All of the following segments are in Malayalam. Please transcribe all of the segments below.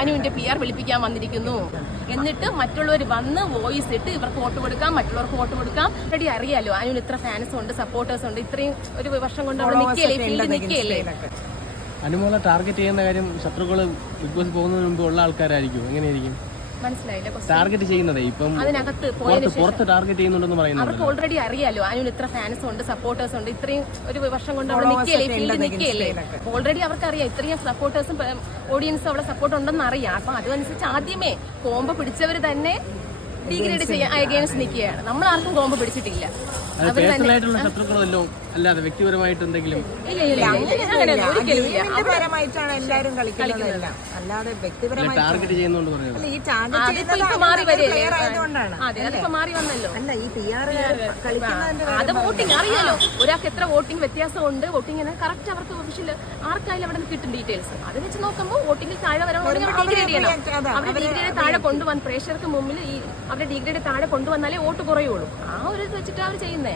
അനുവിന്റെ PR വിളിപ്പിക്കാൻ വന്നിരിക്കുന്നു. എന്നിട്ട് മറ്റുള്ളവർ വന്ന് വോയിസ് ഇട്ട് ഇവർക്ക് വോട്ട് കൊടുക്കാം, മറ്റുള്ളവർക്ക് വോട്ട് കൊടുക്കാം. ഓൾറെഡി അറിയാലോ അനുവിന് ഇത്ര ഫാൻസ് ഉണ്ട്, സപ്പോർട്ടേഴ്സ് ഉണ്ട്, ഇത്രയും ഒരു വർഷം കൊണ്ട് അവിടെ നിൽക്കുകയല്ലേ. അനുമോളെ ടാർഗറ്റ് ചെയ്യുന്ന കാര്യം ശത്രുക്കള് ബിഗ് ബോസ് പോകുന്നതിന് മുമ്പ് ഉള്ള ആൾക്കാരായിരിക്കും, എങ്ങനെയായിരിക്കും മനസ്സിലായില്ല ടാർഗറ്റ് ചെയ്യുന്നത്? ഇപ്പം അതിനകത്ത് പുറത്ത് ടാർഗറ്റ് ചെയ്യുന്നുണ്ടെന്ന് പറയുന്നത് അവർക്ക് ഓൾറെഡി അറിയാലോ അനുവിന് ഇത്ര ഫാൻസ് ഉണ്ട്, സപ്പോർട്ടേഴ്സ് ഉണ്ട്, ഇത്രയും ഒരു വർഷം കൊണ്ട് അവിടെ നിൽക്കുകയല്ലേ. ഓൾറെഡി അവർക്ക് അറിയാം ഇത്രയും സപ്പോർട്ടേഴ്സും ഓഡിയൻസും അവിടെ സപ്പോർട്ട് ഉണ്ടെന്ന് അറിയാം. അപ്പൊ അതനുസരിച്ച് ആദ്യമേ കോമ്പ് പിടിച്ചവർ തന്നെ ഡീഗ്രേഡ് ചെയ്യാൻ അഗേൻസ്റ്റ് നിൽക്കുകയാണ്. നമ്മൾ ആർക്കും കോമ്പ് പിടിച്ചിട്ടില്ല. ശത്രുക്കളല്ലോ അല്ലാതെ വ്യക്തിപരമായിട്ട് എന്തെങ്കിലും പരമായിട്ടാണ് എല്ലാവരും കളിക്കുന്നത്, അല്ലാതെ വ്യക്തിപരമായി ടാർഗറ്റ് ചെയ്യുന്നോണ്ട് പറയുന്നത്. മാറി വന്നല്ലോ. അല്ല ഈ PR കളിക്കുന്നതിന്റെ അത് വോട്ടിംഗ് അറിയാലോ, ഒരാൾക്ക് എത്ര വോട്ടിംഗ് വ്യത്യാസമുണ്ട്. വോട്ടിംഗ് കറക്റ്റ് അവർക്ക് ഒഫീഷ്യൽ ആർക്കായാലും അവിടെ നിന്ന് കിട്ടും ഡീറ്റെയിൽസ്. അത് വെച്ച് നോക്കുമ്പോൾ വോട്ടിംഗിൽ താഴെ വരാൻ ഡീഗ്രേഡ് ചെയ്യണം. അവരുടെ ഡീഗ്രേഡ് താഴെ കൊണ്ടുവന്ന് പ്രേക്ഷകർക്ക് മുമ്പിൽ ഈ അവരുടെ ഡീഗ്രേഡ് താഴെ കൊണ്ടുവന്നാലേ വോട്ട് കുറയുള്ളൂ. ആ ഒരു ഇത് വെച്ചിട്ട് അവർ ചെയ്യുന്നേ.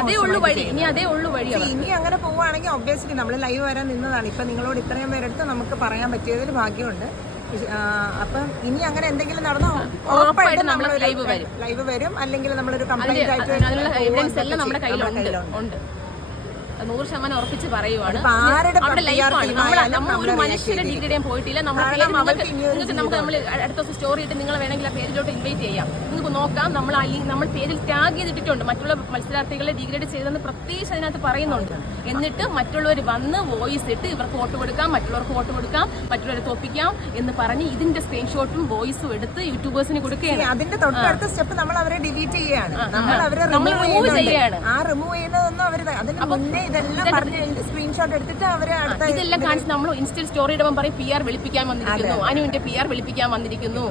അതേ ഉള്ളു വഴി, ഇനി അതേ ഉള്ളു വഴി. ഇനി അങ്ങനെ പോവുകയാണെങ്കിൽ ഒബ്വിയസ്ലി നമ്മൾ ലൈവ് വരാൻ നിന്നതാണ്. ഇപ്പൊ നിങ്ങളോട് ഇത്രയും പേരെടുത്ത് നമുക്ക് പറയാൻ പറ്റിയതിൽ ഭാഗ്യമുണ്ട്. അപ്പം ഇനി അങ്ങനെ എന്തെങ്കിലും നടന്നോ ഉറപ്പായിട്ടും നമ്മൾ ലൈവ് വരും, അല്ലെങ്കിൽ നമ്മളൊരു കംപ്ലൈന്റ് ആയിട്ട് നമ്മുടെ കയ്യിലുണ്ട്. 100% ഉറപ്പിച്ച് പറയുവാണ്. നമ്മൾ ഒരു മനുഷ്യരെ ഡീഗ്രേഡ് ചെയ്യാൻ പോയിട്ടില്ല. നമ്മൾ അടുത്ത ദിവസം സ്റ്റോറി ഇട്ട് നിങ്ങൾ വേണമെങ്കിൽ ആ പേജിലോട്ട് ഇൻവൈറ്റ് ചെയ്യാം, നിങ്ങൾക്ക് നോക്കാം. നമ്മൾ പേജിൽ ടാഗ് ചെയ്തിട്ടുണ്ട് മറ്റുള്ള മത്സരാർത്ഥികളെ ഡീഗ്രേഡ് ചെയ്തെന്ന് പ്രത്യേകിച്ച് അതിനകത്ത് പറയുന്നുണ്ട്. എന്നിട്ട് മറ്റുള്ളവർ വന്ന് വോയിസ് ഇട്ട് ഇവർക്ക് വോട്ട് കൊടുക്കാം, മറ്റുള്ളവർക്ക് വോട്ട് കൊടുക്കാം, മറ്റുള്ളവരെ തോപ്പിക്കാം എന്ന് പറഞ്ഞ് ഇതിന്റെ സ്ക്രീൻഷോട്ടും വോയിസും എടുത്ത് യൂട്യൂബേഴ്സിന് കൊടുക്കുകയാണ്. അതിന്റെ തൊട്ടടുത്ത സ്റ്റെപ്പ് നമ്മൾ അവരെ ഡിലീറ്റ് ചെയ്യാണ്, നമ്മൾ റിമൂവ് ചെയ്യാണ്. ആ റിമൂവ് ചെയ്യുന്നതൊന്നും അവർ അതിന് മുന്നേ ഇതെല്ലാം പറഞ്ഞ് സ്ക്രീൻഷോട്ട് എടുത്തിട്ട് അവരെ ഇതെല്ലാം കാണിച്ച് നമ്മൾ ഇൻസ്റ്റയിൽ സ്റ്റോറി ഇടുമ്പോൾ പറയും PR വിളിപ്പിക്കാൻ വന്നിരിക്കുന്നു, അനുവിന്റെ PR വിളിപ്പിക്കാൻ വന്നിരിക്കുന്നു.